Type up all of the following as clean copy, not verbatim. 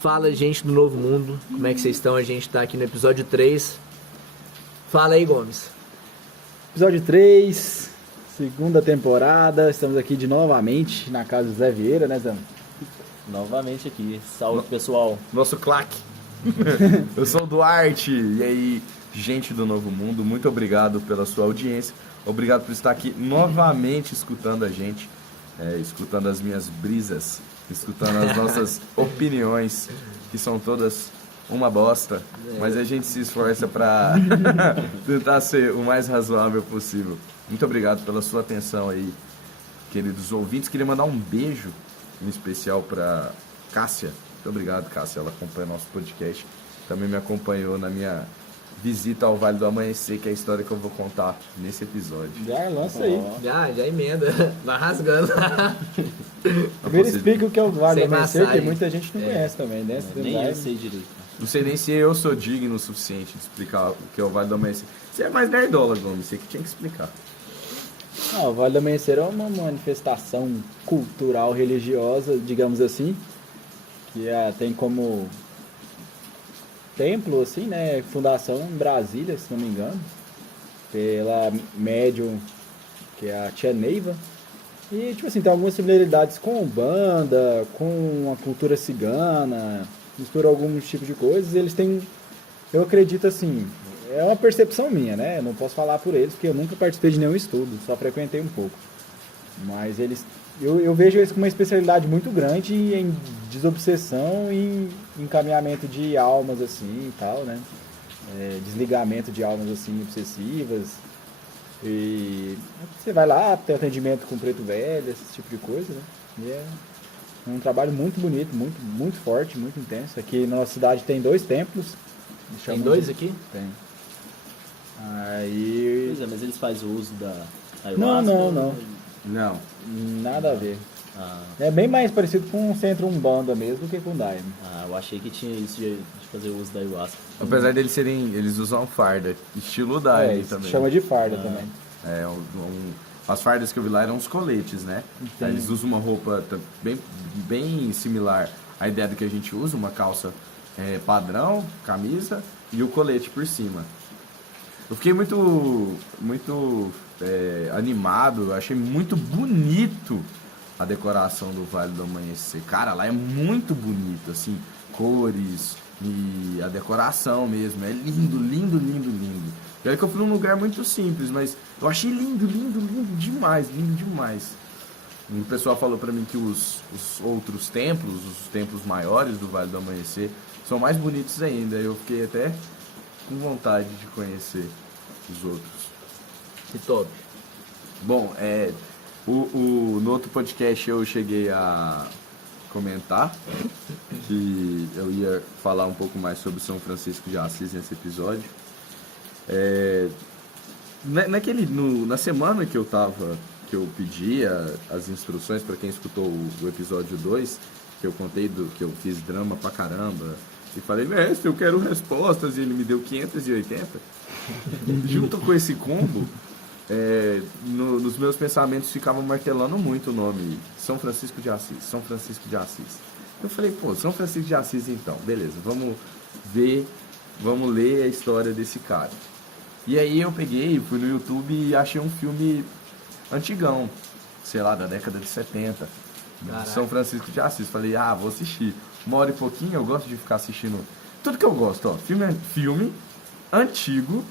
Fala, gente do Novo Mundo, como é que vocês estão? A gente tá aqui no episódio 3. Fala aí, Gomes. Episódio 3, segunda temporada, estamos aqui novamente na casa do Zé Vieira, né, Zé? Novamente aqui, salve pessoal. Nosso claque. Eu sou o Duarte, e aí, gente do Novo Mundo, muito obrigado pela sua audiência, obrigado por estar aqui novamente escutando a gente, escutando as minhas brisas, escutando as nossas opiniões, que são todas uma bosta, mas a gente se esforça para tentar ser o mais razoável possível. Muito obrigado pela sua atenção aí, queridos ouvintes. Queria mandar um beijo em especial para Cássia. Muito obrigado, Cássia, ela acompanha nosso podcast, também me acompanhou na minha visita ao Vale do Amanhecer, que é a história que eu vou contar nesse episódio. Já lança aí. Já emenda, vai rasgando. Primeiro explica o que é o Vale do Sem Amanhecer, massagem. que muita gente não conhece também, né? Nem eu sei direito. Não sei nem se eu sou digno o suficiente de explicar o que é o Vale do Amanhecer. Você é mais nerdola, Gomes, você que tinha que explicar. O Vale do Amanhecer é uma manifestação cultural religiosa, digamos assim, que tem como templo, assim, né, fundação em Brasília, se não me engano, pela médium, que é a Tia Neiva. E, tipo assim, tem algumas similaridades com Umbanda, com a cultura cigana, mistura alguns tipos de coisas. Eles têm, eu acredito assim, é uma percepção minha, né, eu não posso falar por eles, porque eu nunca participei de nenhum estudo, só frequentei um pouco. Mas eu vejo eles com uma especialidade muito grande em desobsessão e encaminhamento de almas assim e tal, né? Desligamento de almas assim obsessivas. E você vai lá, tem atendimento com preto velho, esse tipo de coisa, né? E é um trabalho muito bonito, muito, muito forte, muito intenso. Aqui na nossa cidade tem 2 templos. Tem 2 aqui? Tem. Aí... Pois é, mas eles fazem o uso da Não, ayahuasca? Não. Nada a ver. Ah, É bem mais parecido com um centro Umbanda mesmo do que com Daime. eu achei que tinha isso de fazer o uso da ayahuasca. Apesar deles eles usam farda, estilo Daime também. Chama de farda também. As fardas que eu vi lá eram uns coletes, né? Aí eles usam uma roupa bem similar à ideia do que a gente usa, uma calça padrão, camisa e o colete por cima. Eu fiquei muito animado, achei muito bonito a decoração do Vale do Amanhecer. Cara, lá é muito bonito, assim, cores e a decoração mesmo. É lindo, lindo, lindo, lindo. E olha que eu fui num lugar muito simples, mas eu achei lindo, lindo, lindo demais, lindo demais. O pessoal falou pra mim que os outros templos, os templos maiores do Vale do Amanhecer, são mais bonitos ainda. Eu fiquei até com vontade de conhecer os outros. Que top. Bom, no outro podcast eu cheguei a comentar que eu ia falar um pouco mais sobre São Francisco de Assis nesse episódio. Na semana que eu pedi as instruções para quem escutou o episódio 2, que eu contei que eu fiz drama pra caramba, e falei, mestre, eu quero respostas, e ele me deu 580. Junto com esse combo, nos meus pensamentos ficava martelando muito o nome São Francisco de Assis, São Francisco de Assis. Eu falei, São Francisco de Assis então, beleza, vamos ler a história desse cara. E aí eu fui no YouTube e achei um filme antigão, sei lá, da década de 70, São Francisco de Assis. Falei, vou assistir. 1 hora e pouquinho, eu gosto de ficar assistindo tudo que eu gosto, filme antigo,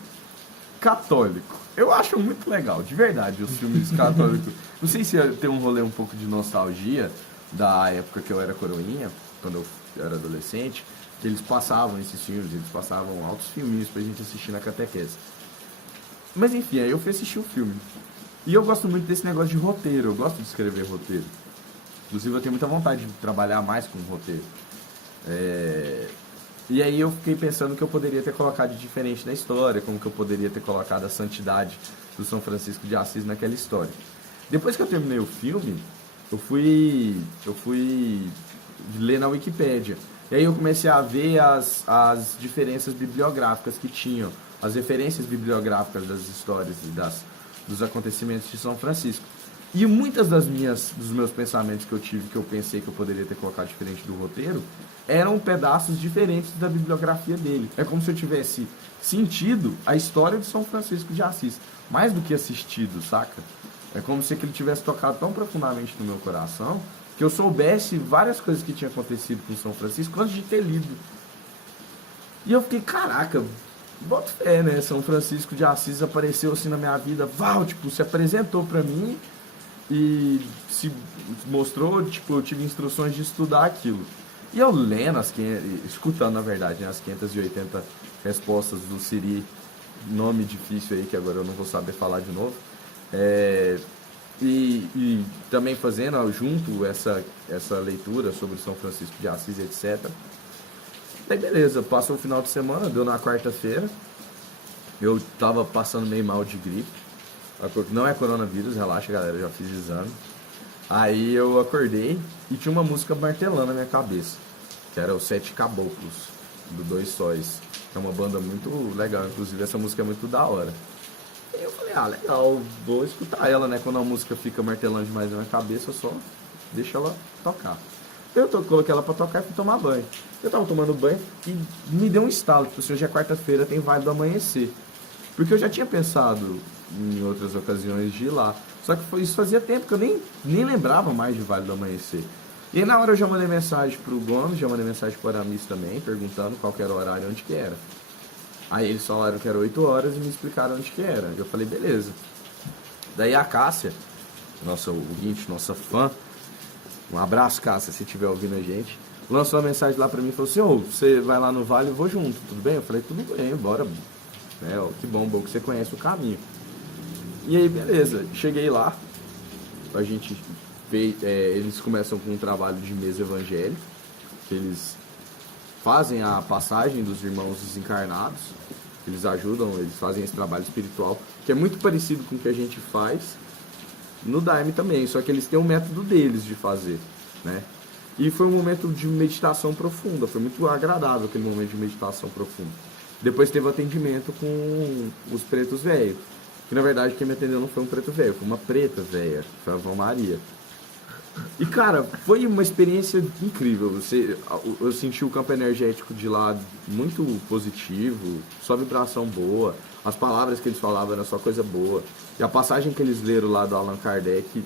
católico. Eu acho muito legal, de verdade, os filmes católicos. Não sei se tem um rolê um pouco de nostalgia da época que eu era coroinha, quando eu era adolescente, que eles passavam esses filmes, eles passavam altos filminhos pra gente assistir na catequese. Mas enfim, aí eu fui assistir o filme. E eu gosto muito desse negócio de roteiro, eu gosto de escrever roteiro. Inclusive eu tenho muita vontade de trabalhar mais com roteiro. E aí eu fiquei pensando que eu poderia ter colocado de diferente na história, como que eu poderia ter colocado a santidade do São Francisco de Assis naquela história. Depois que eu terminei o filme, eu fui ler na Wikipédia. E aí eu comecei a ver as diferenças bibliográficas que tinham, as referências bibliográficas das histórias e dos acontecimentos de São Francisco. E muitas dos meus pensamentos que eu tive, que eu pensei que eu poderia ter colocado diferente do roteiro, eram pedaços diferentes da bibliografia dele. É como se eu tivesse sentido a história de São Francisco de Assis, mais do que assistido, saca? É como se ele tivesse tocado tão profundamente no meu coração que eu soubesse várias coisas que tinham acontecido com São Francisco antes de ter lido. E eu fiquei, caraca, bota fé, né? São Francisco de Assis apareceu assim na minha vida, tipo, se apresentou pra mim e se mostrou, tipo, eu tive instruções de estudar aquilo. E eu lendo escutando, na verdade, né, as 580 respostas do Siri, nome difícil aí que agora eu não vou saber falar de novo, e também fazendo junto essa leitura sobre São Francisco de Assis, etc. Daí beleza, passou o final de semana, deu na quarta-feira, eu tava passando meio mal de gripe, não é coronavírus, relaxa galera, eu já fiz exame. Aí eu acordei e tinha uma música martelando na minha cabeça, que era os Sete Caboclos, do Dois Sóis, que é uma banda muito legal, inclusive essa música é muito da hora. E eu falei, legal, vou escutar ela, né? Quando a música fica martelando demais na minha cabeça, eu só deixo ela tocar. Eu coloquei ela pra tocar e fui tomar banho. Eu tava tomando banho e me deu um estalo, tipo assim, hoje é quarta-feira, tem Vale do Amanhecer. Porque eu já tinha pensado em outras ocasiões de ir lá. Só que isso fazia tempo que eu nem lembrava mais de Vale do Amanhecer. E aí, na hora eu já mandei mensagem pro Gomes, já mandei mensagem pro Aramis também, perguntando qual que era o horário, onde que era. Aí eles falaram que era 8 horas e me explicaram onde que era. Eu falei, beleza. Daí a Cássia, nossa ouvinte, nossa fã, um abraço, Cássia, se estiver ouvindo a gente, lançou uma mensagem lá pra mim e falou assim, você vai lá no Vale, eu vou junto, tudo bem? Eu falei, tudo bem, bora. Que bom que você conhece o caminho. E aí, beleza, cheguei lá, a gente fez, eles começam com um trabalho de mesa evangélica, que eles fazem a passagem dos irmãos desencarnados, eles ajudam, eles fazem esse trabalho espiritual, que é muito parecido com o que a gente faz no Daime também, só que eles têm um método deles de fazer, né? E foi um momento de meditação profunda, foi muito agradável aquele momento de meditação profunda. Depois teve o atendimento com os pretos velhos, que na verdade quem me atendeu não foi um preto velho, foi uma preta velha, foi a Vã Maria. E cara, foi uma experiência incrível, eu senti o campo energético de lá muito positivo, só vibração boa, as palavras que eles falavam eram só coisa boa. E a passagem que eles leram lá do Allan Kardec,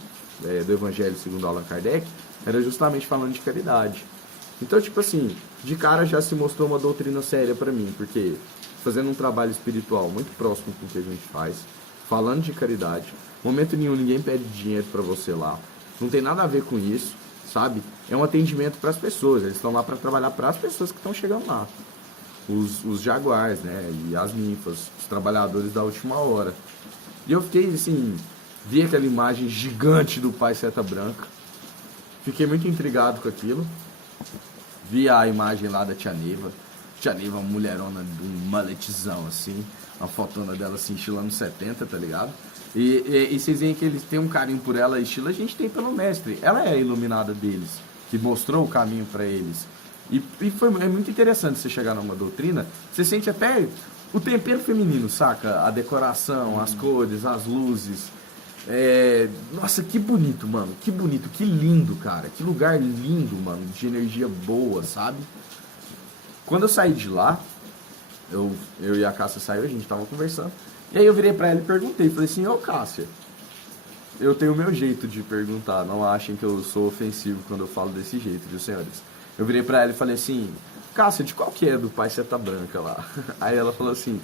do Evangelho segundo Allan Kardec, era justamente falando de caridade. Então, tipo assim, de cara já se mostrou uma doutrina séria pra mim, porque fazendo um trabalho espiritual muito próximo com o que a gente faz, falando de caridade, momento nenhum ninguém pede dinheiro pra você lá, não tem nada a ver com isso, sabe? É um atendimento para as pessoas, eles estão lá para trabalhar para as pessoas que estão chegando lá. Os jaguars, né? E as ninfas, os trabalhadores da última hora. E eu fiquei assim, vi aquela imagem gigante do Pai Seta Branca, fiquei muito intrigado com aquilo. Vi a imagem lá da Tia Neiva, uma mulherona de um maletzão assim, uma fotona dela assim, estilo anos 70, tá ligado? E vocês veem que eles têm um carinho por ela, estilo a gente tem pelo mestre. Ela é a iluminada deles, que mostrou o caminho para eles. E é muito interessante você chegar numa doutrina, você sente até o tempero feminino, saca? A decoração, as cores, as luzes. Nossa, que bonito, mano. Que bonito, que lindo, cara. Que lugar lindo, mano, de energia boa, sabe? Quando eu saí de lá, eu e a Cássia saiu, a gente tava conversando. E aí eu virei pra ela e perguntei, falei assim, Cássia, eu tenho o meu jeito de perguntar, não achem que eu sou ofensivo quando eu falo desse jeito, viu, senhores? Eu virei pra ela e falei assim, Cássia, de qual que é do Pai Seta Branca lá? Aí ela falou assim,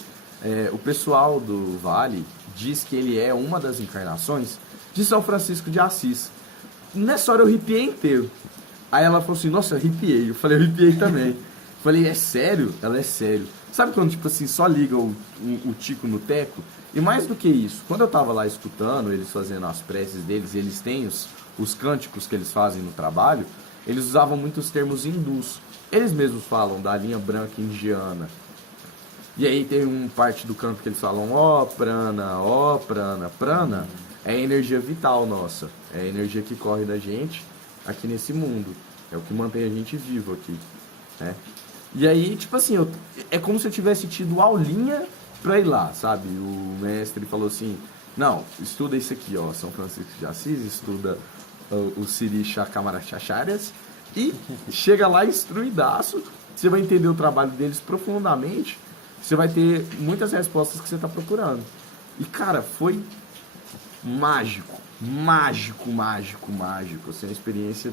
o pessoal do Vale diz que ele é uma das encarnações de São Francisco de Assis. Nessa hora eu arrepiei inteiro. Aí ela falou assim, nossa, eu arrepiei. Eu falei, eu arrepiei também. Falei, é sério? Ela, é sério. Sabe quando, tipo assim, só liga o tico no teco? E mais do que isso, quando eu tava lá escutando eles fazendo as preces deles, e eles têm os cânticos que eles fazem no trabalho, eles usavam muitos termos hindus. Eles mesmos falam da linha branca indiana. E aí tem uma parte do canto que eles falam, ó prana, prana é a energia vital nossa, é a energia que corre da gente aqui nesse mundo, é o que mantém a gente vivo aqui, né? E aí, tipo assim, é como se eu tivesse tido aulinha pra ir lá, sabe? O mestre falou assim, não, estuda isso aqui, ó, São Francisco de Assis, estuda o Siri Chakamarachacharyas e chega lá instruidaço, você vai entender o trabalho deles profundamente, você vai ter muitas respostas que você está procurando. E, cara, foi mágico. Assim, uma experiência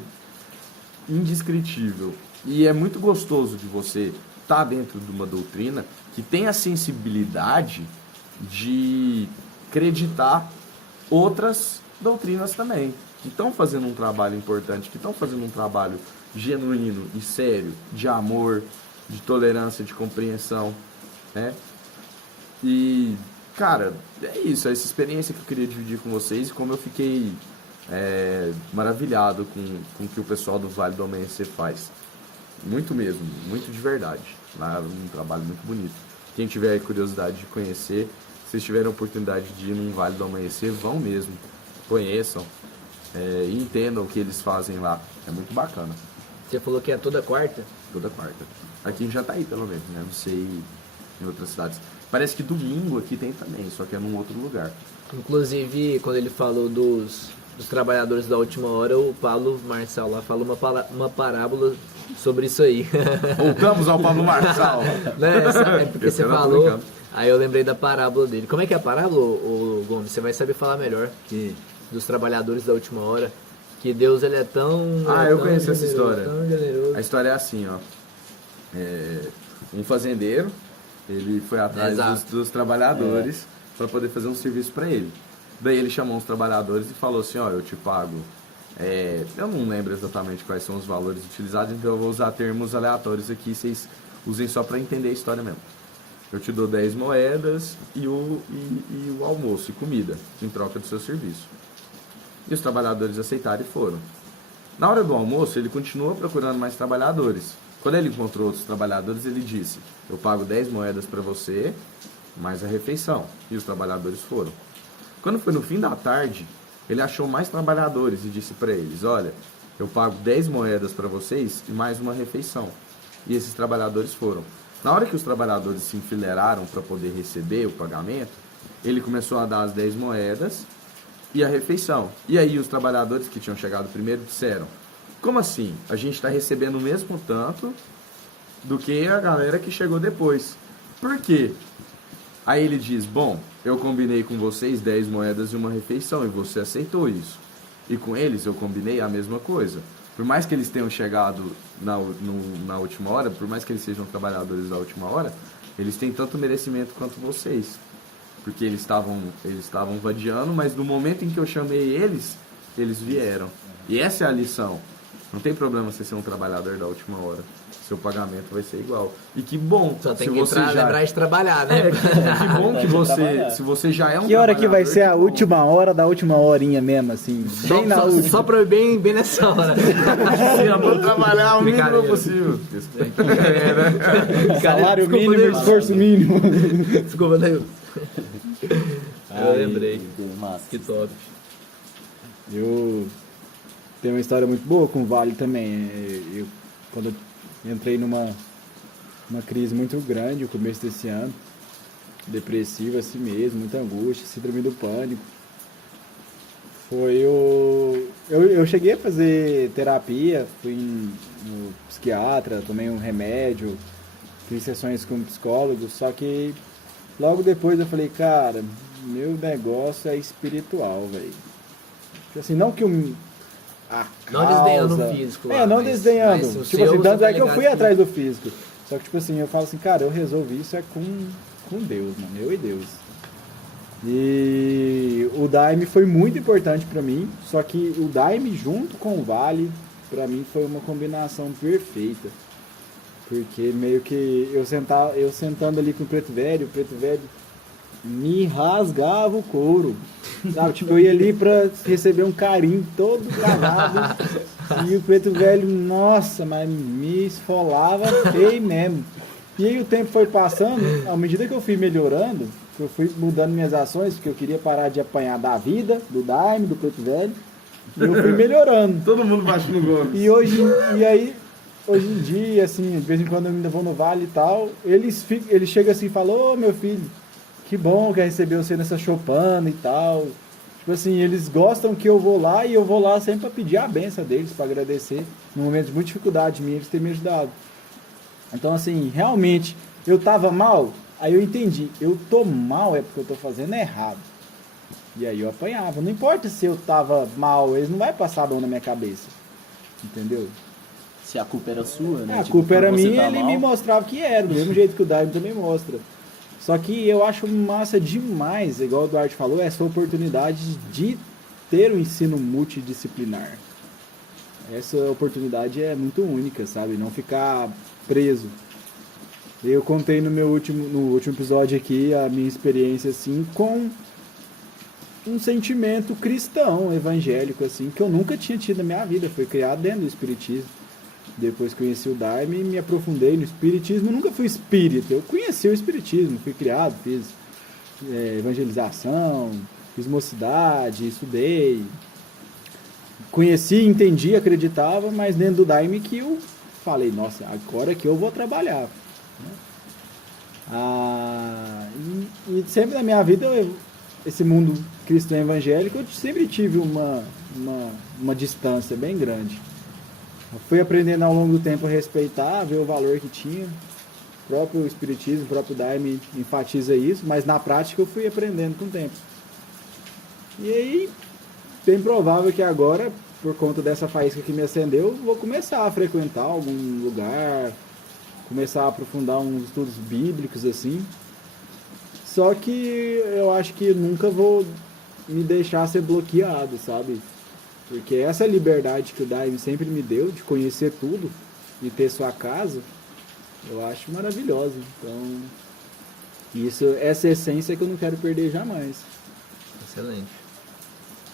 indescritível. E é muito gostoso de você estar dentro de uma doutrina que tem a sensibilidade de acreditar outras doutrinas também, que estão fazendo um trabalho importante, que estão fazendo um trabalho genuíno e sério, de amor, de tolerância, de compreensão, né? E, cara, é isso, é essa experiência que eu queria dividir com vocês e como eu fiquei maravilhado com o que o pessoal do Vale do Amanhecer faz. Muito mesmo, muito de verdade. Lá é um trabalho muito bonito. Quem tiver curiosidade de conhecer, se vocês tiverem a oportunidade de ir num Vale do Amanhecer, vão mesmo, conheçam e entendam o que eles fazem lá. É muito bacana. Você falou que é toda quarta? Toda quarta. Aqui já tá aí, pelo menos, né? Não sei em outras cidades. Parece que domingo aqui tem também, só que é num outro lugar. Inclusive, quando ele falou dos trabalhadores da última hora, o Paulo Marçal lá falou uma parábola sobre isso aí. Voltamos ao Pablo Marçal. Né? É porque Esse você eu não tô falou, brincando. aí eu lembrei da parábola dele. Como é que é a parábola, ô Gomes? Você vai saber falar melhor que dos trabalhadores da última hora. Que Deus ele é tão... Eu tão conheço essa generoso, história. tão generoso. A história é assim, ó. Um fazendeiro, ele foi atrás Exato. dos trabalhadores para poder fazer um serviço para ele. Daí ele chamou os trabalhadores e falou assim, ó, eu te pago. Eu não lembro exatamente quais são os valores utilizados, então eu vou usar termos aleatórios aqui, vocês usem só para entender a história mesmo. Eu te dou 10 moedas e o almoço e comida em troca do seu serviço. E os trabalhadores aceitaram e foram. Na hora do almoço, ele continuou procurando mais trabalhadores. Quando ele encontrou outros trabalhadores, ele disse, eu pago 10 moedas para você, mais a refeição. E os trabalhadores foram. Quando foi no fim da tarde, ele achou mais trabalhadores e disse para eles, olha, eu pago 10 moedas para vocês e mais uma refeição. E esses trabalhadores foram. Na hora que os trabalhadores se enfileiraram para poder receber o pagamento, ele começou a dar as 10 moedas e a refeição. E aí os trabalhadores que tinham chegado primeiro disseram, como assim? A gente está recebendo o mesmo tanto do que a galera que chegou depois. Por quê? Aí ele diz, bom, eu combinei com vocês 10 moedas e uma refeição e você aceitou isso. E com eles eu combinei a mesma coisa. Por mais que eles tenham chegado na última hora, por mais que eles sejam trabalhadores da última hora, eles têm tanto merecimento quanto vocês. Porque eles estavam vadiando, mas no momento em que eu chamei eles, eles vieram. E essa é a lição. Não tem problema você ser um trabalhador da última hora. Seu pagamento vai ser igual. E que bom, Só tem se que você lembrar de trabalhar, né? que bom que você, se você já é um Que hora que vai trabalhador, ser a que bom. última hora da última horinha mesmo, assim? Bem na última. Só pra eu ir bem nessa hora. Eu vou trabalhar o mínimo Brincadeira. possível. Salário Desculpa, mínimo, Deus. esforço mínimo. Desculpa, Daí. Eu lembrei. Massa. Que top. Eu tenho uma história muito boa com o Vale também. Quando eu entrei numa crise muito grande no começo desse ano, depressivo assim mesmo, muita angústia, síndrome do pânico. Eu cheguei a fazer terapia, fui no psiquiatra, tomei um remédio, fiz sessões com psicólogo, só que logo depois eu falei, cara, meu negócio é espiritual, velho. Assim, não que o... Não desdenhando o físico lá, não mas desdenhando. o Tipo seu, assim, você tanto tá é que eu fui ligado atrás do físico. Só que, tipo assim, eu falo assim, cara, eu resolvi isso com Deus, mano. Eu e Deus. E o Daime foi muito importante pra mim. Só que o Daime junto com o Vale, pra mim, foi uma combinação perfeita. Porque meio que eu sentando ali com o Preto Velho me rasgava o couro. Sabe? Tipo, eu ia ali pra receber um carinho todo cavado. E o preto velho, nossa, mas me esfolava feio mesmo. E aí o tempo foi passando, à medida que eu fui melhorando, que eu fui mudando minhas ações, porque eu queria parar de apanhar da vida, do Daime, do preto velho. E eu fui melhorando. Todo mundo bate no Gomes. Hoje em dia, assim, de vez em quando eu ainda vou no vale e tal, eles chegam assim e falam, ô meu filho, que bom que recebeu você nessa choupana e tal. Tipo assim, eles gostam que eu vou lá e eu vou lá sempre para pedir a benção deles, para agradecer. No momento de muita dificuldade minha, eles têm me ajudado. Então, assim, realmente, eu tava mal, aí eu entendi, eu tô mal é porque eu tô fazendo errado. E aí eu apanhava. Não importa se eu tava mal, eles não vai passar a mão na minha cabeça. Entendeu? Se a culpa era sua, né? A Tipo, culpa era por você minha, tá ele mal. me mostrava que era, do mesmo jeito que o Daime também mostra. Só que eu acho massa demais, igual o Duarte falou, essa oportunidade de ter um ensino multidisciplinar. Essa oportunidade é muito única, sabe? Não ficar preso. Eu contei no último episódio aqui a minha experiência assim com um sentimento cristão, evangélico, assim, que eu nunca tinha tido na minha vida. Foi criado dentro do espiritismo. Depois que conheci o Daime e me aprofundei no espiritismo. Eu nunca fui espírita, eu conheci o espiritismo, fui criado, fiz evangelização, fiz mocidade, estudei. Conheci, entendi, acreditava, mas dentro do Daime que eu falei, nossa, agora que eu vou trabalhar. E sempre na minha vida, esse mundo cristão evangélico, eu sempre tive uma distância bem grande. Eu fui aprendendo ao longo do tempo a respeitar, ver o valor que tinha. O próprio espiritismo, o próprio Daime enfatiza isso, mas na prática eu fui aprendendo com o tempo. E aí, bem provável que agora, por conta dessa faísca que me acendeu, eu vou começar a frequentar algum lugar, começar a aprofundar uns estudos bíblicos assim. Só que eu acho que nunca vou me deixar ser bloqueado, sabe? Porque essa liberdade que o Daime sempre me deu de conhecer tudo e ter sua casa, eu acho maravilhosa. Então, essa essência que eu não quero perder jamais. Excelente.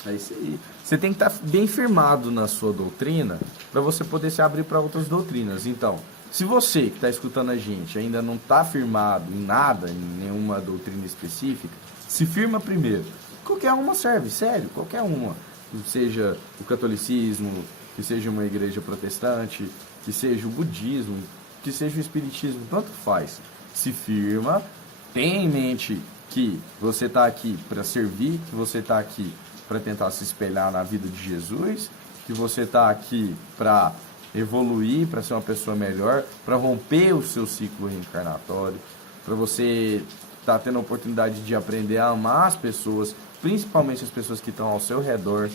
É isso aí. Você tem que estar bem firmado na sua doutrina para você poder se abrir para outras doutrinas. Então, se você que está escutando a gente ainda não está firmado em nada, em nenhuma doutrina específica, se firma primeiro. Qualquer uma serve, sério, qualquer uma. Que seja o catolicismo, que seja uma igreja protestante, que seja o budismo, que seja o espiritismo, tanto faz. Se firma, tenha em mente que você está aqui para servir, que você está aqui para tentar se espelhar na vida de Jesus, que você está aqui para evoluir, para ser uma pessoa melhor, para romper o seu ciclo reencarnatório, para você estar tendo a oportunidade de aprender a amar as pessoas, principalmente as pessoas que estão ao seu redor,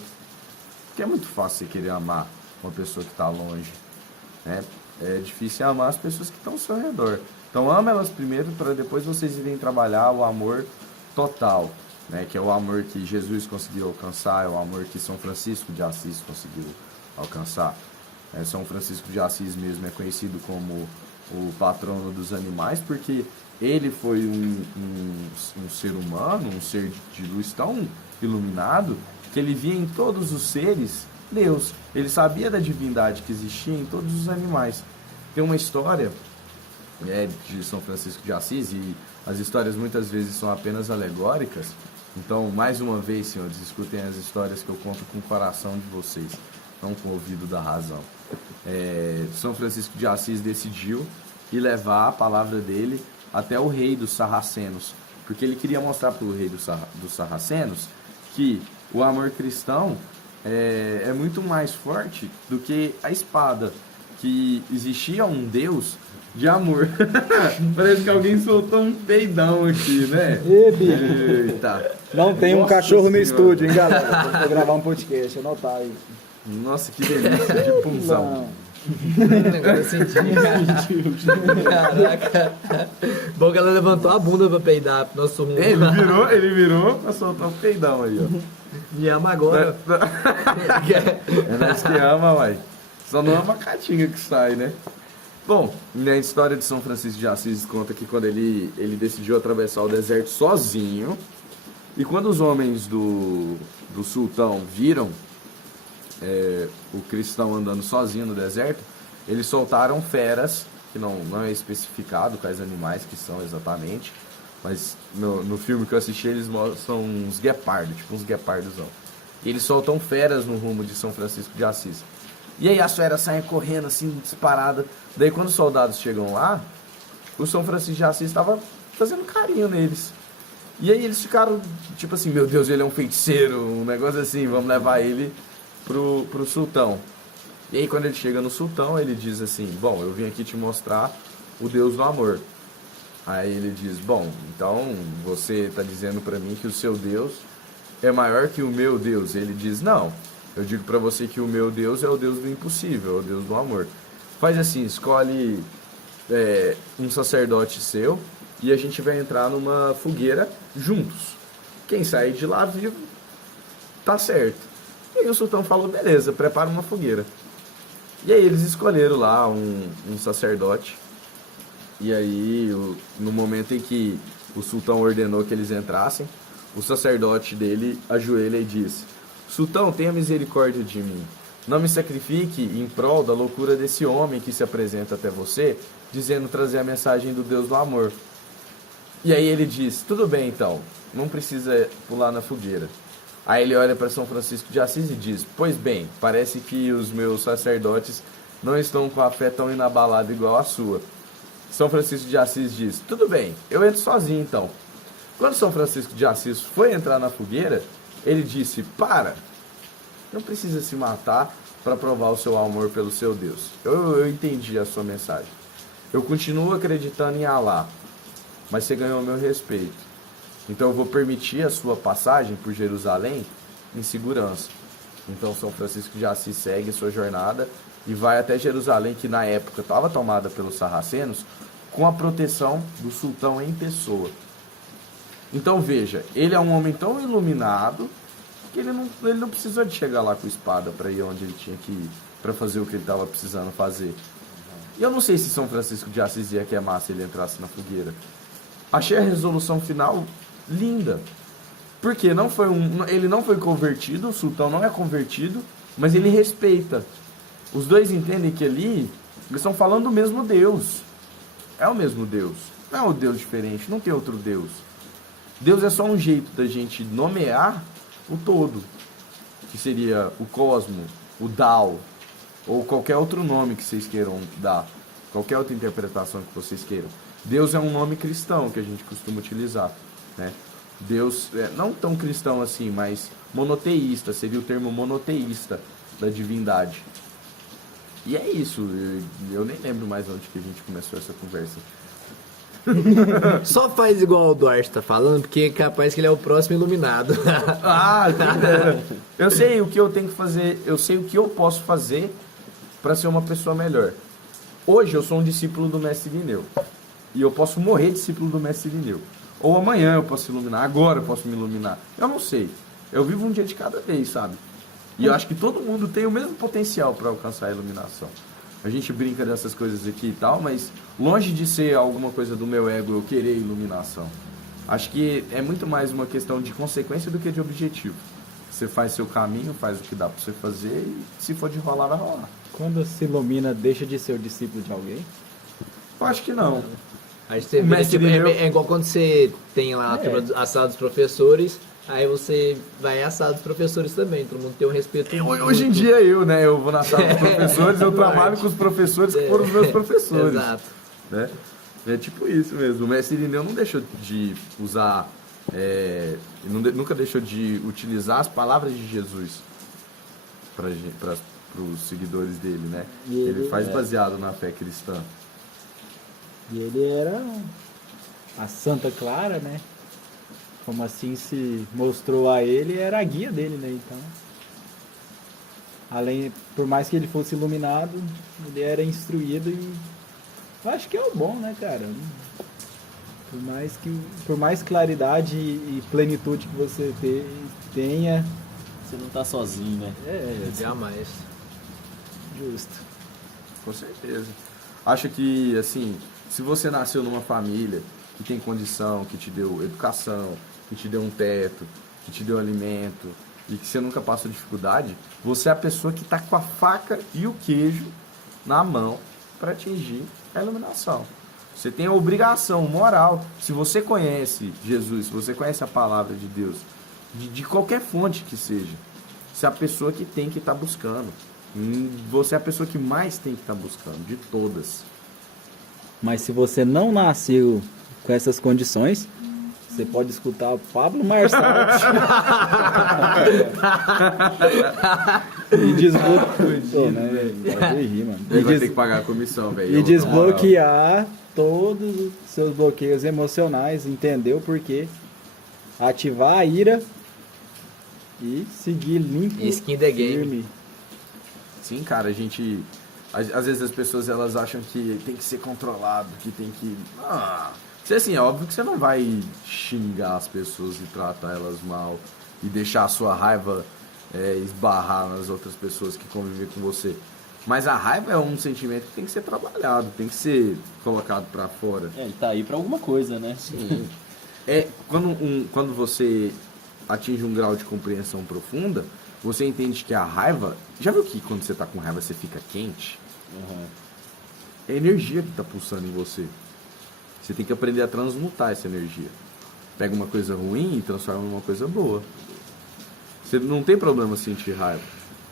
porque é muito fácil você querer amar uma pessoa que está longe, né? É difícil amar as pessoas que estão ao seu redor. Então ama elas primeiro para depois vocês irem trabalhar o amor total, né? Que é o amor que Jesus conseguiu alcançar, é o amor que São Francisco de Assis conseguiu alcançar. São Francisco de Assis mesmo é conhecido como o patrono dos animais, porque ele foi um ser humano, um ser de luz tão iluminado, que ele via em todos os seres Deus. Ele sabia da divindade que existia em todos os animais. Tem uma história de São Francisco de Assis, e as histórias muitas vezes são apenas alegóricas. Então, mais uma vez, senhores, escutem as histórias que eu conto com o coração de vocês, não com o ouvido da razão. São Francisco de Assis decidiu ir levar a palavra dele até o rei dos sarracenos, porque ele queria mostrar para o rei dos sarracenos que o amor cristão é muito mais forte do que a espada, que existia um Deus de amor. Parece que alguém soltou um peidão aqui, né? Eita. Não tem um Nossa cachorro no Senhora. estúdio, hein, galera? Vou gravar um podcast, anotar aí. Nossa, que delícia de punzão. Agora senti. Caraca. Bom que ela levantou a bunda pra peidar pro nosso rumo. Ele virou pra soltar um peidão aí, ó. Me ama agora. É nós que ama, uai. Só não ama a catinga que sai, né? Bom, na história de São Francisco de Assis conta que quando ele decidiu atravessar o deserto sozinho, E quando os homens do sultão viram o cristão andando sozinho no deserto, eles soltaram feras, que não é especificado quais animais que são exatamente, mas no filme que eu assisti eles mostram uns guepardos, tipo uns guepardozão. E eles soltam feras no rumo de São Francisco de Assis. E aí as feras saem correndo assim, disparada. Daí quando os soldados chegam lá, o São Francisco de Assis estava fazendo carinho neles. E aí eles ficaram, tipo assim, meu Deus, ele é um feiticeiro, um negócio assim, vamos levar ele pro sultão. E aí quando ele chega no sultão, ele diz assim, bom, eu vim aqui te mostrar o Deus do amor. Aí ele diz, bom, então você está dizendo para mim que o seu Deus é maior que o meu Deus. Ele diz, não, eu digo para você que o meu Deus é o Deus do impossível, é o Deus do amor. Faz assim, escolhe um sacerdote seu e a gente vai entrar numa fogueira juntos. Quem sair de lá vivo, tá certo. E aí o sultão falou, beleza, prepara uma fogueira. E aí eles escolheram lá um sacerdote. E aí, no momento em que o sultão ordenou que eles entrassem, o sacerdote dele ajoelha e diz, sultão, tenha misericórdia de mim. Não me sacrifique em prol da loucura desse homem que se apresenta até você, dizendo trazer a mensagem do Deus do amor. E aí ele diz, tudo bem então, não precisa pular na fogueira. Aí ele olha para São Francisco de Assis e diz, pois bem, parece que os meus sacerdotes não estão com a fé tão inabalada igual a sua. São Francisco de Assis diz, tudo bem, eu entro sozinho então. Quando São Francisco de Assis foi entrar na fogueira, ele disse, para, não precisa se matar para provar o seu amor pelo seu Deus. Eu entendi a sua mensagem. Eu continuo acreditando em Alá, mas você ganhou meu respeito. Então eu vou permitir a sua passagem por Jerusalém em segurança. Então São Francisco de Assis segue sua jornada e vai até Jerusalém, que na época estava tomada pelos sarracenos, com a proteção do sultão em pessoa. Então veja, ele é um homem tão iluminado que ele não precisou de chegar lá com espada para ir onde ele tinha que ir, para fazer o que ele estava precisando fazer. E eu não sei se São Francisco de Assis ia queimar se ele entrasse na fogueira. Achei a resolução final linda. Porque ele não foi convertido, o sultão não é convertido, mas ele respeita. Os dois entendem que ali eles estão falando do mesmo Deus. É o mesmo Deus. Não é um Deus diferente, não tem outro Deus. Deus é só um jeito da gente nomear o todo, que seria o cosmo, o Tao, ou qualquer outro nome que vocês queiram dar, qualquer outra interpretação que vocês queiram. Deus é um nome cristão que a gente costuma utilizar, né? Deus, não tão cristão assim, mas monoteísta, seria o termo monoteísta da divindade. E é isso, eu nem lembro mais onde que a gente começou essa conversa. Só faz igual o Duarte tá falando, porque é capaz que ele é o próximo iluminado. Ah, quem dera. Eu sei o que eu tenho que fazer, eu sei o que eu posso fazer para ser uma pessoa melhor. Hoje eu sou um discípulo do Mestre Irineu. E eu posso morrer discípulo do Mestre Irineu. Ou amanhã eu posso iluminar, agora eu posso me iluminar. Eu não sei. Eu vivo um dia de cada vez, sabe? E eu acho que todo mundo tem o mesmo potencial para alcançar a iluminação. A gente brinca dessas coisas aqui e tal, mas longe de ser alguma coisa do meu ego eu querer iluminação. Acho que é muito mais uma questão de consequência do que de objetivo. Você faz seu caminho, faz o que dá para você fazer e se for de rolar, vai rolar. Quando se ilumina, deixa de ser o discípulo de alguém? Eu acho que não. Aí você O vê, Mestre tipo, Irineu- é igual quando você tem lá a sala dos professores, aí você vai à sala dos professores também, todo mundo tem um respeito. Hoje em dia eu vou na sala dos professores, eu trabalho com os professores que foram os meus professores. Exato. Né? É tipo isso mesmo. O Mestre Irineu não deixou de usar, nunca deixou de utilizar as palavras de Jesus para os seguidores dele, né? E ele faz baseado na fé cristã. E ele era a Santa Clara, né? Como assim se mostrou a ele, era a guia dele, né? Então, por mais que ele fosse iluminado, ele era instruído e eu acho que é o bom, né, cara? Por mais claridade e plenitude que você tenha, Você não tá sozinho, né? Jamais. justo. Com certeza. Acho que, assim, se você nasceu numa família que tem condição, que te deu educação, que te deu um teto, que te deu alimento e que você nunca passou dificuldade, você é a pessoa que está com a faca e o queijo na mão para atingir a iluminação. Você tem a obrigação moral, se você conhece Jesus, se você conhece a palavra de Deus, de qualquer fonte que seja, você é a pessoa que tem que estar buscando. Você é a pessoa que mais tem que estar buscando, de todas. Mas se você não nasceu com essas condições, você pode escutar o Pablo Marçal e Vai ter que pagar a comissão, velho. E desbloquear todos os seus bloqueios emocionais, entender o porquê, ativar a ira e seguir limpo E skin the game. firme. Sim, cara, a gente... Às vezes as pessoas, elas acham que tem que ser controlado, que tem que... Assim, é óbvio que você não vai xingar as pessoas e tratar elas mal e deixar a sua raiva esbarrar nas outras pessoas que convivem com você. Mas a raiva é um sentimento que tem que ser trabalhado, tem que ser colocado pra fora. Ele tá aí pra alguma coisa, né? Sim. Quando você atinge um grau de compreensão profunda, você entende que a raiva... Já viu que quando você tá com raiva você fica quente? Uhum. É a energia que tá pulsando em você. Você tem que aprender a transmutar essa energia. Pega uma coisa ruim e transforma em uma coisa boa. Você não tem problema sentir raiva.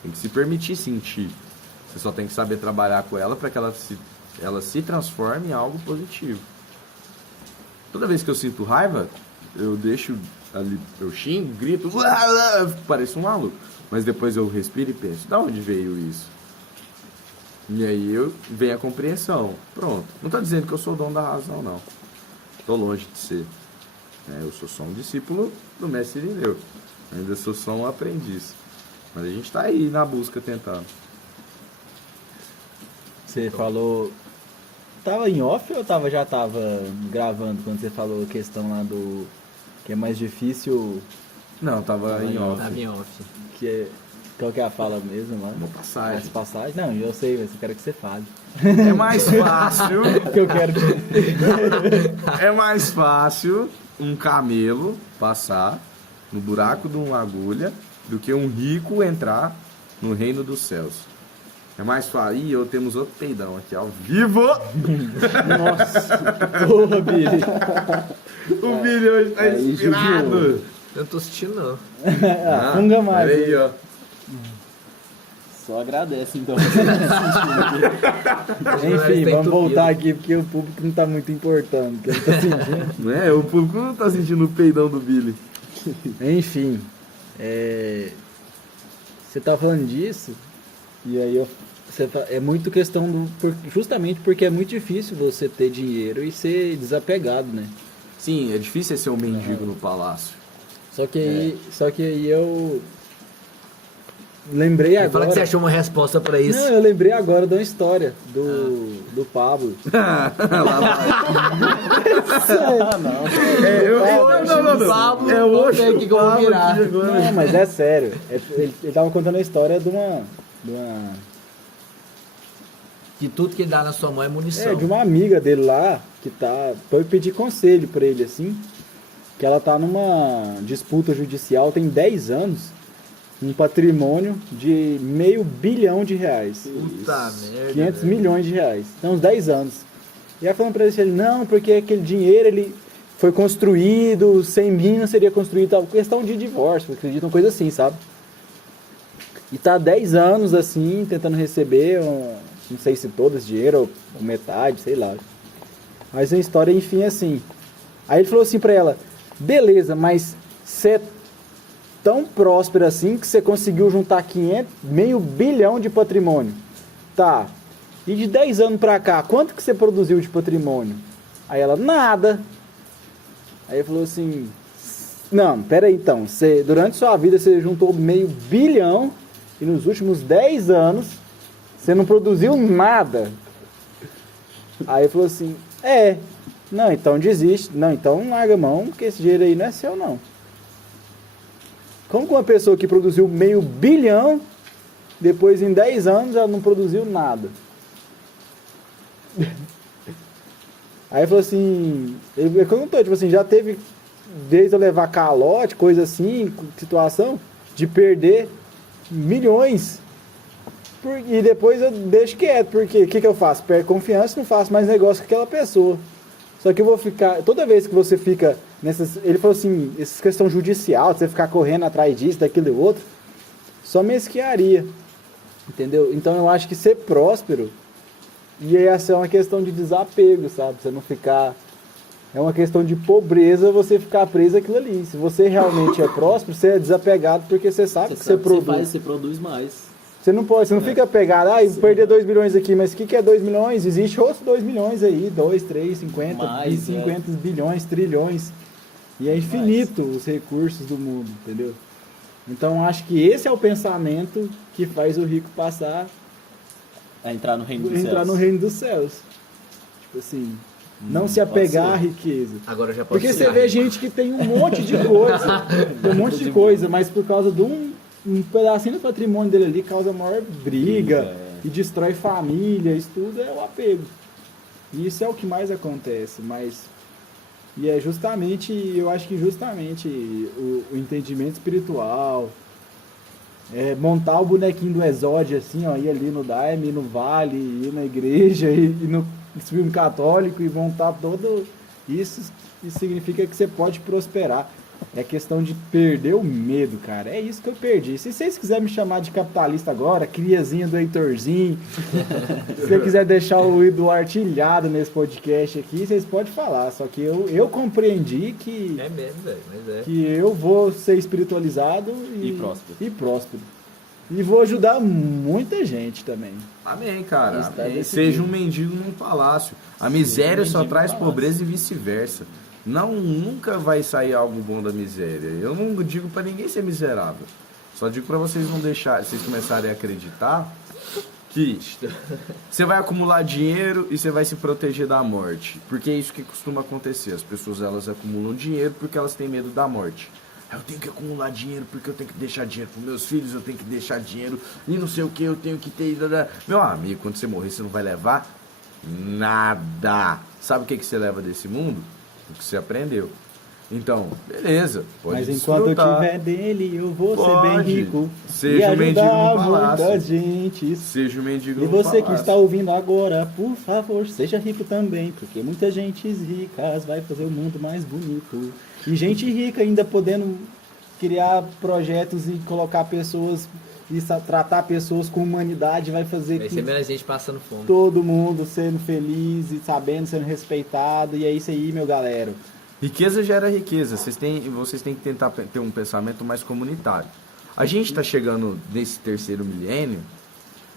Tem que se permitir sentir. Você só tem que saber trabalhar com ela para que ela se transforme em algo positivo. Toda vez que eu sinto raiva, eu deixo ali, eu xingo, grito, pareço um maluco. Mas depois eu respiro e penso, da onde veio isso? E aí vem a compreensão. Pronto. Não estou dizendo que eu sou o dono da razão, não. Estou longe de ser. Eu sou só um discípulo do mestre Irineu. Ainda sou só um aprendiz. Mas a gente está aí na busca tentando. Você falou... Tava em off ou já tava gravando quando você falou a questão lá do... Que é mais difícil... Não, tava em off. Tava em off. Qual que é a fala mesmo lá? Uma passagem. As passagens? Não, eu sei, mas eu quero que você fale. É mais fácil... que eu quero que... É mais fácil um camelo passar no buraco de uma agulha do que um rico entrar no reino dos céus. É mais fácil. Ih, temos outro peidão aqui ao vivo. Nossa, porra, Billy. O Billy hoje tá inspirado. Eu não tô assistindo, não. Funga mais. Pera aí, ó. Só agradece, então. Enfim, vamos voltar aqui, porque o público não tá muito importando. Que ele tá sentindo. Não é? O público não tá sentindo o peidão do Billy. Enfim, você tá falando disso, e aí é muito questão justamente porque é muito difícil você ter dinheiro e ser desapegado, né? Sim, é difícil ser um mendigo no palácio. Só que aí eu lembrei agora. Fala que você achou uma resposta pra isso. Não, eu lembrei agora de uma história do Pablo. Não. Pablo, É hoje que eu vou virar. Não, mas é sério. Ele tava contando a história de uma Que tudo que dá na sua mão é munição. de uma amiga dele lá, que tá... Foi pedir conselho pra ele, assim, que ela tá numa disputa judicial, tem 10 anos, um patrimônio de R$500 bilhão. Puta merda. 500 milhões de reais. Então, uns 10 anos. E ela falando pra ele, não, porque aquele dinheiro, ele foi construído, sem mim não seria construído, tal. Questão de divórcio, acredito, uma coisa assim, sabe? E tá há 10 anos, assim, tentando receber, não sei se todo esse dinheiro, ou metade, sei lá. Mas a história, enfim, é assim. Aí ele falou assim pra ela, beleza, mas você é tão próspera assim que você conseguiu juntar R$500 bilhão de patrimônio. Tá. E de 10 anos pra cá, quanto que você produziu de patrimônio? Aí ela, nada. Aí ele falou assim, não, peraí então, durante sua vida você juntou R$500 bilhão e nos últimos 10 anos você não produziu nada. Aí ele falou assim, não, então desiste, não, então larga a mão, porque esse dinheiro aí não é seu não. Como que uma pessoa que produziu R$500 bilhão, depois em 10 anos ela não produziu nada? Aí falou assim, ele perguntou, tipo assim, já teve vez de eu levar calote, coisa assim, situação de perder milhões. E depois eu deixo quieto, porque o que eu faço? Perco confiança e não faço mais negócio com aquela pessoa. Só que eu vou ficar, toda vez que você fica nessas, ele falou assim, essa questão judicial, você ficar correndo atrás disso, daquilo e outro, só mesquiaria, entendeu? Então eu acho que ser próspero, e essa é uma questão de desapego, sabe? Você não ficar, é uma questão de pobreza você ficar preso àquilo ali. Se você realmente é próspero, você é desapegado porque você sabe que você produz. Você produz mais. Você não pode, você não fica pegado, perder 2 milhões aqui, mas o que é 2 milhões? Existe outros 2 milhões aí, 2, 3, 50, Mais, 50 bilhões, trilhões. E é infinito os recursos do mundo, entendeu? Então acho que esse é o pensamento que faz o rico passar A entrar no reino dos entrar céus. no reino dos céus. Tipo assim, não se apegar à riqueza. Agora já pode Porque ser. você vê gente que tem um monte de coisa, tem um monte de coisa, mas por causa de um pedacinho do patrimônio dele ali causa maior briga e destrói família, isso tudo é o apego. E isso é o que mais acontece, mas e é justamente, eu acho que justamente o entendimento espiritual, montar o bonequinho do Exódio assim, ó, ir ali no Daime, ir no Vale, ir na igreja, ir no filme católico e montar todo isso significa que você pode prosperar. É questão de perder o medo, cara. É isso que eu perdi. Se vocês quiserem me chamar de capitalista agora, criazinha do Heitorzinho, se você quiser deixar o ídolo artilhado nesse podcast aqui, vocês podem falar. Só que eu compreendi que, É mesmo, velho, mas é. que eu vou ser espiritualizado E próspero. E vou ajudar muita gente também. Amém, cara. Está Amém. decidido. Seja um mendigo num palácio. A miséria só mendigo traz num palácio. pobreza e vice-versa. Nunca vai sair algo bom da miséria. Eu não digo pra ninguém ser miserável. Só digo pra vocês não deixar, vocês começarem a acreditar que você vai acumular dinheiro e você vai se proteger da morte. Porque é isso que costuma acontecer. As pessoas, elas acumulam dinheiro porque elas têm medo da morte. Eu tenho que acumular dinheiro porque eu tenho que deixar dinheiro para meus filhos, eu tenho que deixar dinheiro e não sei o que, eu tenho que ter. Meu amigo, quando você morrer, você não vai levar nada. Sabe o que você leva desse mundo? O que você aprendeu. Então, beleza, pode Mas enquanto eu desfrutar. tiver dele, eu vou ser bem Pode. rico. Seja e um mendigo no ajudar palácio. muita gente. Seja um mendigo E no você que palácio. está ouvindo agora, por favor, seja rico também, porque muita gente rica vai fazer o mundo mais bonito. E gente rica ainda podendo criar projetos e colocar pessoas e tratar pessoas com humanidade vai fazer Vai que ser menos gente passando fome. todo mundo sendo feliz e sabendo, sendo respeitado. E é isso aí, meu galera. Riqueza gera riqueza. Vocês têm que tentar ter um pensamento mais comunitário. A gente está chegando nesse terceiro milênio,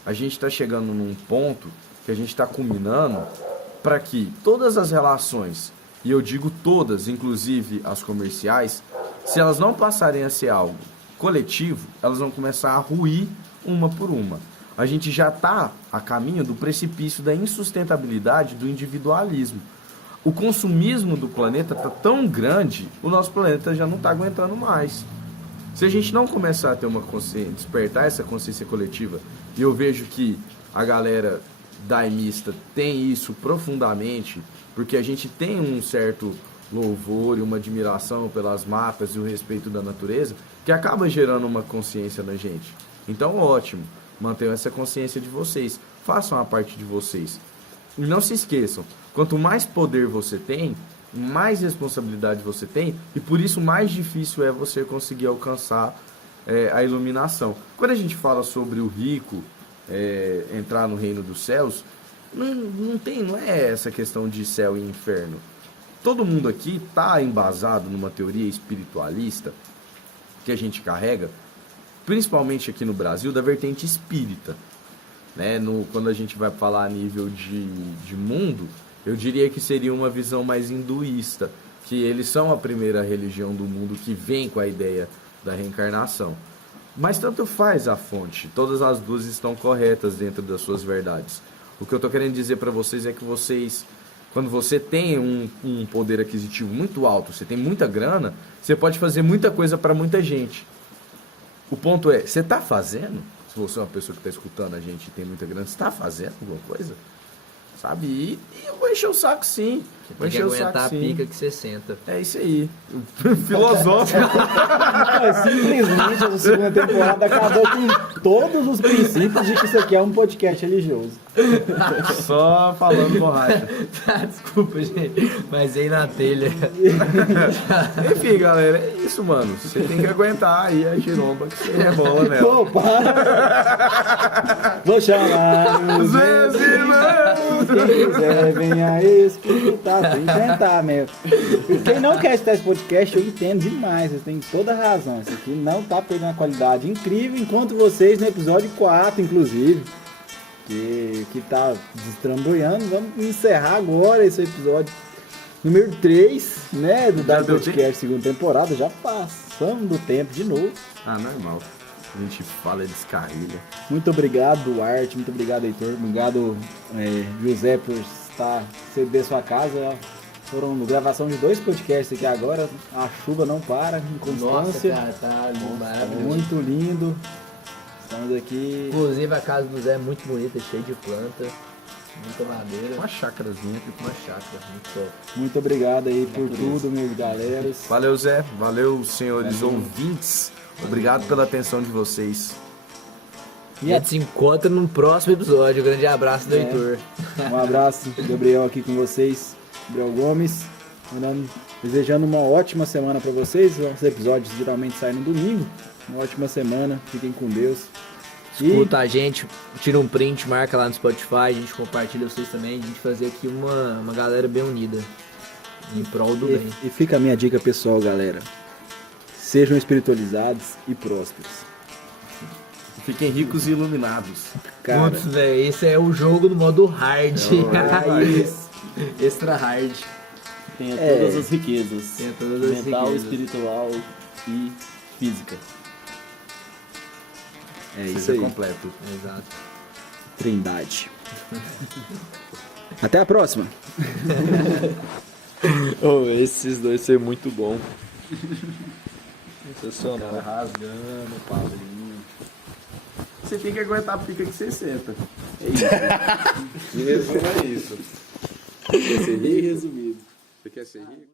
a gente está chegando num ponto que a gente está culminando para que todas as relações, e eu digo todas, inclusive as comerciais, se elas não passarem a ser algo coletivo, elas vão começar a ruir uma por uma. A gente já está a caminho do precipício da insustentabilidade do individualismo. O consumismo do planeta está tão grande, o nosso planeta já não está aguentando mais. Se a gente não começar a ter uma consciência, despertar essa consciência coletiva, e eu vejo que a galera daimista tem isso profundamente, porque a gente tem um certo louvor e uma admiração pelas matas e o respeito da natureza, que acaba gerando uma consciência na gente. Então, ótimo, mantenham essa consciência de vocês, façam a parte de vocês. E não se esqueçam, quanto mais poder você tem, mais responsabilidade você tem, e por isso mais difícil é você conseguir alcançar a iluminação. Quando a gente fala sobre o rico entrar no reino dos céus, não é essa questão de céu e inferno. Todo mundo aqui está embasado numa teoria espiritualista que a gente carrega, principalmente aqui no Brasil, da vertente espírita. Né? Quando a gente vai falar a nível de mundo, eu diria que seria uma visão mais hinduísta, que eles são a primeira religião do mundo que vem com a ideia da reencarnação. Mas tanto faz a fonte, todas as duas estão corretas dentro das suas verdades. O que eu estou querendo dizer para vocês é que vocês, quando você tem um poder aquisitivo muito alto, você tem muita grana, você pode fazer muita coisa para muita gente. O ponto é, você está fazendo? Se você é uma pessoa que está escutando a gente e tem muita grana, você está fazendo alguma coisa? sabe? E eu vou encher o saco sim. Vou Tem que encher o aguentar saco a sim. pica que você senta. É isso aí. Filosófico. Simplesmente a segunda temporada acabou com todos os princípios de que isso aqui é um podcast religioso. Só falando borracha. Desculpa, gente. Mas aí na telha. Enfim, galera, é isso, mano. Você tem que aguentar aí a giromba que você rebola nela. Pô, para! Vou chamar os meus irmãos. Quem quiser, venha escutar. Sem tentar, meu. Quem não quer escutar esse podcast, eu entendo demais. Vocês têm toda a razão. Isso aqui não tá perdendo uma qualidade incrível. Enquanto vocês no episódio 4, inclusive, que tá destrambulhando. Vamos encerrar agora esse episódio número 3, né? Do Já Dark deu Podcast, segunda temporada. Já passamos do tempo de novo. Ah, normal. A gente fala e descarrilha. Muito obrigado, Duarte. Muito obrigado, Heitor. Obrigado, José, por ceder sua casa. Foram gravação de 2 podcasts aqui agora. A chuva não para, em Nossa, constância. cara, tá maravilhoso. Muito lindo. Estamos aqui. Inclusive a casa do Zé é muito bonita, cheia de planta, muita madeira, Uma chácarazinha. uma chácara, muito top. Muito obrigado aí por tudo, meus galeras. Valeu, Zé. Valeu, senhores ouvintes. Obrigado pela atenção de vocês. E a gente se encontra no próximo episódio. Um grande abraço do Heitor. Um abraço, Gabriel aqui com vocês. Gabriel Gomes. Desejando uma ótima semana para vocês. Os episódios geralmente saem no domingo. Uma ótima semana. Fiquem com Deus. Escuta a gente, tira um print, marca lá no Spotify, a gente compartilha vocês também, a gente fazer aqui uma galera bem unida, em prol do bem. E fica a minha dica pessoal, galera. Sejam espiritualizados e prósperos. Fiquem ricos e iluminados. Cara, Putz, velho, esse é o jogo do modo hard. raiz. Extra hard. Tenha todas as riquezas. Tenha todas as mental, riquezas. espiritual e física. É isso Seja aí. completo. Exato. Trindade. Até a próxima. Esses dois são muito bom. Sensacional. Rasgando, Paulinho. Você tem que aguentar a pica que você senta. É isso. Em resumo, é isso. Você quer ser rico? Resumido. Você quer ser rico?